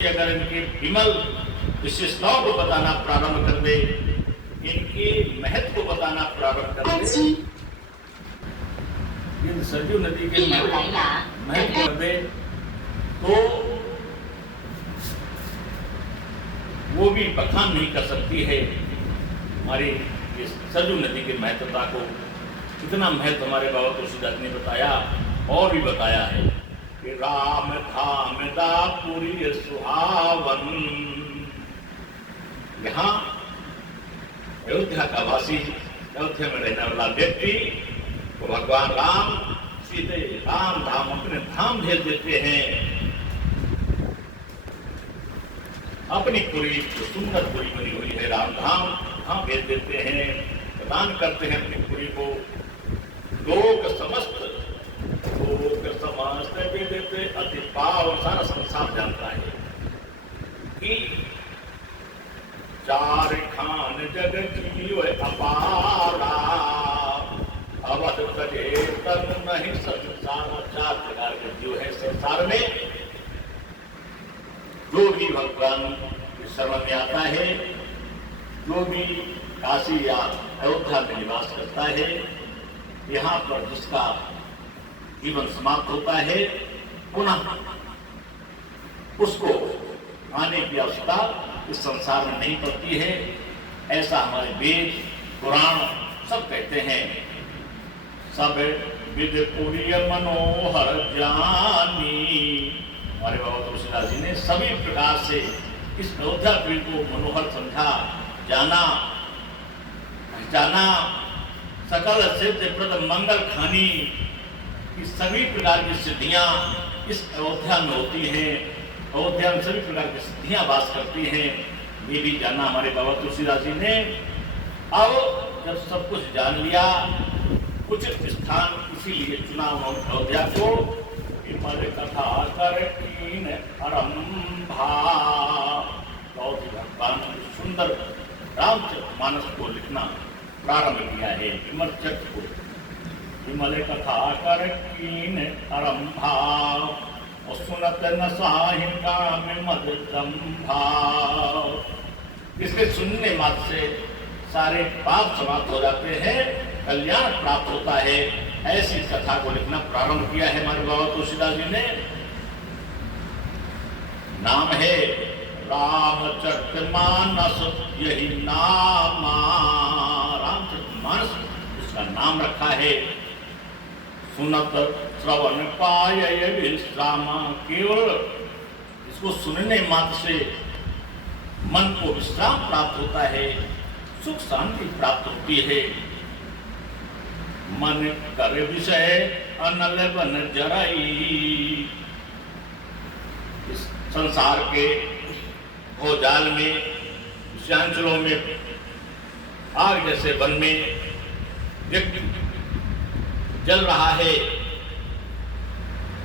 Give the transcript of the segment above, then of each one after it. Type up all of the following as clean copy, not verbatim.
अगर इनके विमल विशेषताओं को बताना प्रारंभ कर दे, इनके महत्व को बताना प्रारंभ कर दे, इन सरयू नदी के महत्व कर दे, तो वो भी बखान नहीं कर सकती है हमारी इस सरयू नदी की महत्वता को। इतना महत्व हमारे बाबा तुलसीदास ने बताया और भी बताया है कि राम धाम दापुरी सुहावन। यहाँ अयोध्या का वासी, अयोध्या में रहने वाला व्यक्ति तो भगवान राम सीधे राम धाम अपने धाम भेज देते हैं। अपनी पुरी जो सुंदर पुरी बनी हुई है राम धाम, धाम भेज देते हैं, प्रदान करते हैं अपनी पुरी को। लोक समस्त भी देते अति पाव, सारा संसार जानता है कि चार खान जगत जीव अपारा, अवध तजे तन नहीं संसार। चार प्रकार के जीव है संसार में। जो भी भगवान के शरण में आता है, जो भी काशी या अयोध्या में निवास करता है, यहाँ पर जिसका जीवन समाप्त होता है, पुनः उसको आने की आवश्यकता इस संसार में नहीं पड़ती है। ऐसा हमारे वेद पुराण सब कहते हैं। सब विद पुरी मनोहर जानी, हमारे बाबा तुलसीदास जी ने सभी प्रकार से इस अयोध्यापुरी को मनोहर समझा, जाना, पहचाना। सकल सिद्ध प्रद मंगल खानी, सभी प्रकार की सिद्धियां इस अयोध्या में होती हैं। अयोध्या में सभी प्रकार की सिद्धियां वास करती हैं, ये भी जाना हमारे बाबा तुलसीदास जी ने। अब जब सब कुछ जान लिया, उचित स्थान इसीलिए चुना अयोध्या को। विमल कथा कर कीन आरंभा, बहुत ही भगवान सुंदर रामचरितमानस को लिखना प्रारंभ किया है। विमल चरित्र को, विमल कथा कर कीन आरंभा, और सुनत न साहिका में मददम्भा। इसके सुनने मात्र से सारे पाप समाप्त हो जाते हैं, कल्याण प्राप्त होता है। ऐसी कथा को लिखना प्रारंभ किया है हमारे बाबा तुलसीदास जी ने। नाम है रामचरितमानस, यही नाम रामचरितमानस इसका नाम रखा है। सुनत श्रवण पाय विश्राम, केवल इसको सुनने मात्र से मन को विश्राम प्राप्त होता है, सुख शांति प्राप्त होती है। मन कर विषय अनल बन जराई, इस संसार के भोजाल में, विषयांचलों में, आग जैसे वन में व्यक्ति जल रहा है।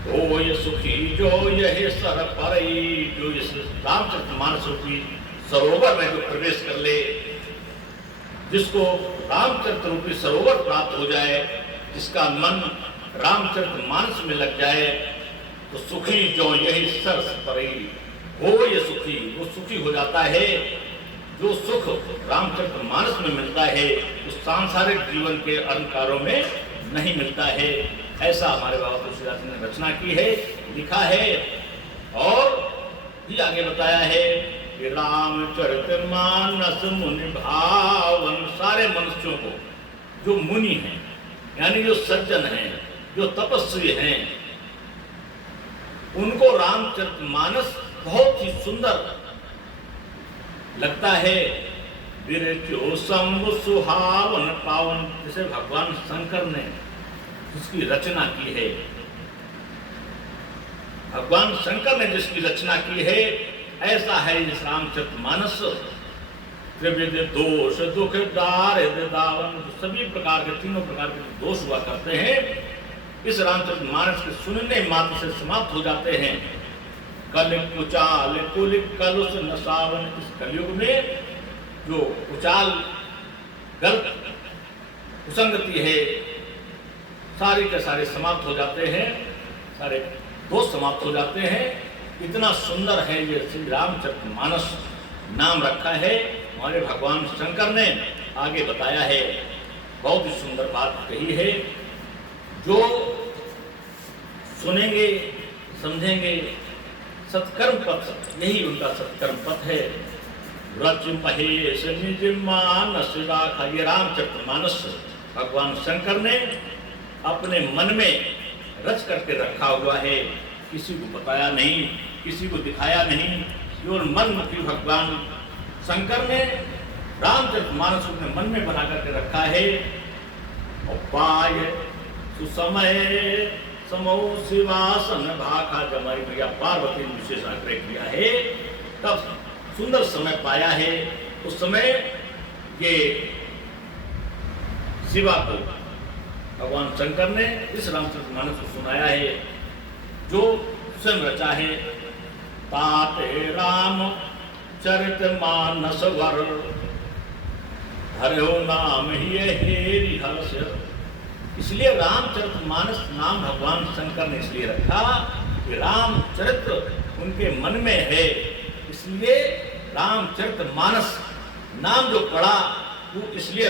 ओ ये सुखी जो यह सर परई, जो इस रामचरितमानस की सरोवर में जो प्रवेश कर ले, जिसको रामचरित रूपी सरोवर प्राप्त हो जाए, जिसका मन रामचरितमानस में लग जाए, तो सुखी जो यही सर परई, हो ये सुखी, वो सुखी हो जाता है। जो सुख रामचरितमानस में मिलता है, उस सांसारिक जीवन के अलंकारों में नहीं मिलता है। ऐसा हमारे बाबा तुलसीदास ने रचना की है, लिखा है और भी आगे बताया है कि रामचरितमानस मुनि भावन। सारे मनुष्यों को, जो मुनि हैं यानी जो सज्जन हैं, जो तपस्वी हैं, उनको रामचरितमानस बहुत ही सुंदर लगता है। विरचो शंभु सुहावन पावन, जैसे भगवान शंकर ने जिसकी रचना की है, भगवान शंकर ने जिसकी रचना की है, ऐसा है इस रामचरितमानस। त्रिविध दोष दुख दारिद्र दावन, सभी प्रकार के, तीनों प्रकार के दोष हुआ करते हैं, इस रामचरितमानस के सुनने मात्र से समाप्त हो जाते हैं। कल कुचाल कुल कलुष नसावन, इस कलयुग में जो कुचाल गलत कुसंगति है, सारे के सारे समाप्त हो जाते हैं, सारे दोष समाप्त हो जाते हैं। इतना सुंदर है ये श्री रामचरितमानस नाम रखा है हमारे भगवान शंकर ने। आगे बताया है, बहुत ही सुंदर बात कही है। जो सुनेंगे समझेंगे सत्कर्म पथ, यही उनका सत्कर्म पथ है। रच महेश निज मानस राखा, ये रामचरितमानस भगवान शंकर ने अपने मन में रच करके रखा हुआ है। किसी को बताया नहीं, किसी को दिखाया नहीं, केवल मन मुखी भगवान शंकर ने रामचरितमानस अपने मन में बना करके रखा है। और पाय सुसमय समो शिवासन भाखा, जब हमारी भैया पार्वती ने विशेष आग्रह किया है तब सुंदर समय पाया है। उस समय ये शिवा को भगवान शंकर ने इस रामचरितमानस को सुनाया है जो स्वयं रचा है। ताते राम चरित मानस वर, हरो नाम ही हेरि हर्ष। इसलिए रामचरितमानस नाम भगवान शंकर ने इसलिए रखा कि रामचरित्र उनके मन में है, इसलिए रामचरितमानस नाम जो पड़ा वो इसलिए